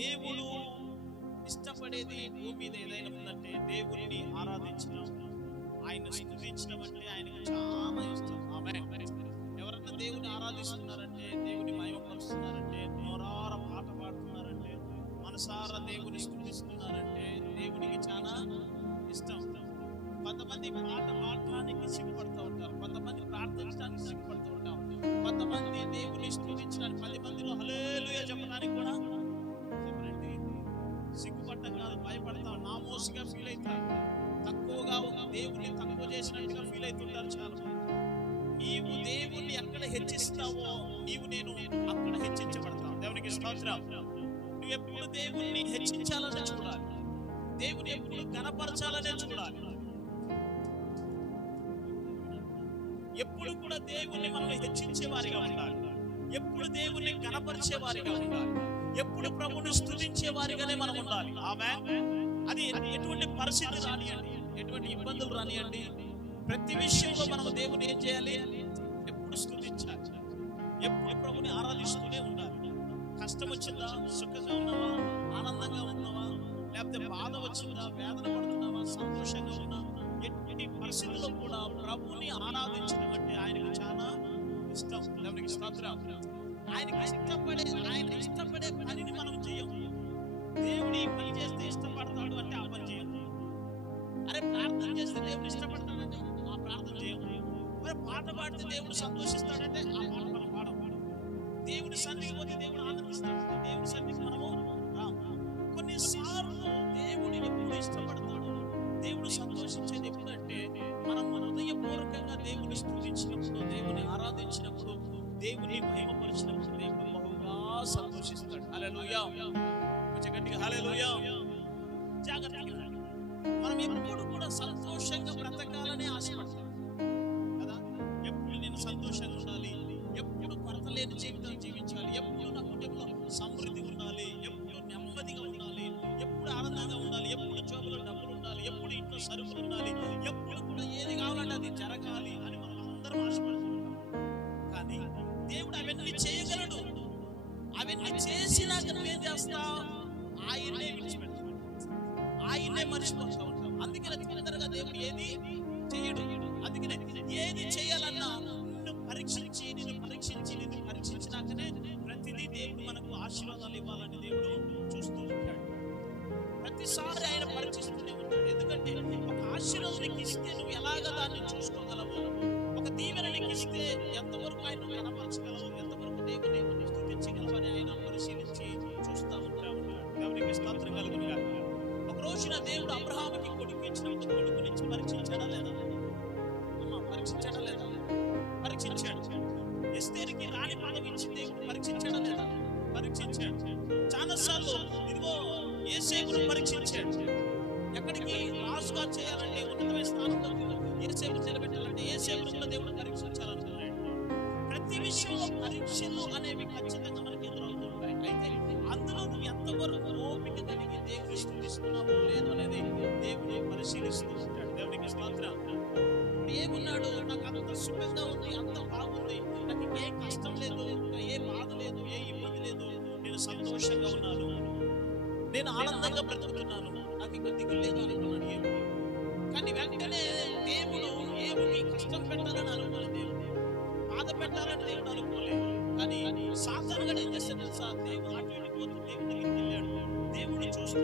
దేవుడు ఇష్టపడేది భూమి మీద ఏదైనా ఉందంటే దేవుడిని ఆరాధించడం. ఆయన స్థుతించడం అంటే ఆయనకు చాలా ఇష్టం. ఆమె ఎవరన్నా దేవుని ఆరాధిస్తున్నారంటే దేవుని మయమపరుస్తున్నారంటే నోరార పాట పాడుతున్నారంటే మనసారా దేవుని స్థుతిస్తున్నారంటే దేవునికి చాలా ఇష్టం. కొంతమంది పాట పాడటానికి సిగ్గుపడుతూ ఉంటారు. కొంతమంది ప్రార్థించడానికి సిగ్గుపడుతూ ఉంటారు. కొంతమంది దేవుని స్థుతించడానికి పది మందిలో హలేలుగా చెప్పడానికి కూడా భయపడతాం నామోసిగా ఫీల్ అవుతారు తక్కువగా ఉన్న దేవుని తక్కువ చేసినట్టుగా ఫీల్ అవుతుంటారు చాలా నీవు దేవుణ్ణి ఎక్కడ హెచ్చిస్తావో నీవు నేను అక్కడ హెచ్చించబడతావు. దేవునికి స్తోత్రం. నువ్వు ఎప్పుడు దేవుణ్ణి హెచ్చించాలని చూడాలి. దేవుని ఎప్పుడు గణపరచాలనే చూడాలి. ఎప్పుడు కూడా దేవుణ్ణి మనం హెచ్చించే వారిగా ఉండాలి. ఎప్పుడు దేవుణ్ణి గణపరిచే వారిగా ఉండాలి. ఎప్పుడు ప్రభుని స్థుతించే వారిగానే మనం ఉండాలి. ఆమె అది ఎటువంటి పరిస్థితి రానియండి ఎటువంటి ఇబ్బందులు రానియండి ప్రతి విషయంలో మనం దేవుని ఏం చేయాలి? ఎప్పుడు స్థుతించాలి ఎప్పుడు ప్రభుని ఆరాధిస్తూనే ఉండాలి. కష్టం వచ్చిందా? సుఖంగా ఉన్నావా? ఆనందంగా ఉన్నావా? లేకపోతే బాధ వచ్చిందా? వేదన పడుతున్నావా? సంతోషంగా ఉన్నావా? ఎట్టి పరిస్థితుల్లో కూడా ప్రభుని ఆరాధించడం అంటే ఆయనకు చాలా ఇష్టం. ఎవరికి స్తోత్రం. ఆయనకి ఇష్టపడే ఆయన ఇష్టపడే పనిని మనం చేయము దేవుడు ఈ పని చేస్తే ఇష్టపడతాడు అంటే ఆ పని చేయం అరే ప్రార్థన చేస్తే దేవుడు ఇష్టపడతాడంటే ఆ ప్రార్థన చేయం మరి పాట పాడితే దేవుడు సంతోషిస్తాడంటే ఆ పాట మనం పాడం దేవుడి సన్నిధికి పోతే దేవుడు ఆనందిస్తాడు. దేవుడి సన్నిధికి మనము రాము. కొన్నిసార్లు దేవుడు దేవుని మహిమపరిచినప్పుడు దేవుడు బహుగా సంతోషిస్తాడు హల్లెలూయా. కొంచెం గట్టిగా హల్లెలూయా. జాగ్రత్తగా మనం ఎప్పుడు కూడా సంతోషంగా బ్రతకాలని ఆశపడతాం. కదా? ఎప్పుడు నేను సంతోషంగా ఉండాలి? ఎప్పుడు కొరత లేని జీవితం జీవించాలి? ఎప్పుడు నా కుటుంబంలో సమృద్ధి ఉండాలి? ఎప్పుడు నెమ్మదిగా ఉండాలి? ఎప్పుడు ఆనందంగా ఉండాలి? ఎప్పుడు జోబులో డబ్బులు ఉండాలి? ఎప్పుడు ఇంట్లో సరుకులు ఉండాలి? ఎప్పుడు కూడా ఏది కావాలంటే అది జరగాలి అని మనం అందరం ఆశపడుతుంటాం అవి చేయగలడు. అవన్నీ చేసినాక నువ్వేం చేస్తావు? ఆయన్నే విడిచిపెడతావు. ఆయన్నే మర్చిపోతూ ఉంటాం అందుకనే తొందరగా దేవుడు ఏది చేయడు. అందుకనే ఏది చేయాలన్నా నిన్ను పరీక్షించి నిన్ను పరీక్షించి నిన్ను పరీక్షించినాకనే ప్రతిదీ దేవుడు మనకు ఆశీర్వాదాలు ఇవ్వాలని దేవుడు చూస్తూ ఉంటాడు. ప్రతిసారి ఆయన పరీక్షిస్తూనే ఉంటాడు. ఎందుకంటే ఒక ఆశీర్వాదం నీకు ఇస్తే నువ్వు ఎలాగ దాన్ని చూసుకోగలవు? ఒక దీవెన నీకు ఇస్తే ఎంతవరకు ఆయన కనపరచగలవు ఎంత దేవుని స్థుతించగలవు ఆయన పరిశీలించి చూస్తూ దేవునికి స్తోత్రం ఒక రోజున దేవుడు అబ్రహాముకి కొడుకు ఇచ్చినప్పుడు కొడుకునిచ్చి పరీక్షించాడా లేదా? అమ్మ పరీక్షించాడా లేదా? పరీక్షించాడు. ఎస్తేరికి రాణి పదవి ఇచ్చి దేవుడు పరీక్షించాడా లేదా? పరీక్షించాడు. చాలా ఇదిగో ఏసేపును పరీక్షించాడు. ఎక్కడికి రాజుగా చేయాలంటే ఉన్నతమైన స్థానంలో ఏసేపు నిలబెట్టాలంటే ఏసేపును కూడా దేవుడు పరీక్షించాలనుకున్నాడు విషయంలో పరీక్షలు అనేవి ఖచ్చితంగా మనకి ఎదురవుతుంటాయి అయితే అందులో నువ్వు ఎంతవరకు ఓపిక కలిగి దేవుని స్థుతిస్తున్నావో లేదు అనేది దేవుని పరిశీలిస్తూ ఉంటాడు. దేవునికి స్తోత్రం. ఏమున్నాడు? నాకు అంత సుఖంగా ఉంది అంత బాగుంది. నాకు ఏ కష్టం లేదు ఏ బాధ లేదు ఏ ఇబ్బంది లేదు. నేను సంతోషంగా ఉన్నాను. నేను ఆనందంగా బ్రతుకుతున్నాను. నాకు ఇంకా దిగులేదు అనుకున్నాను. ఏమి కానీ వెంటనే దేవుడు ఏమి కష్టం పెట్ట దేవుడు అటు ఇటు పోతూ దేవుడి దగ్గరికి వెళ్ళాడు దేవుడు చూస్తూ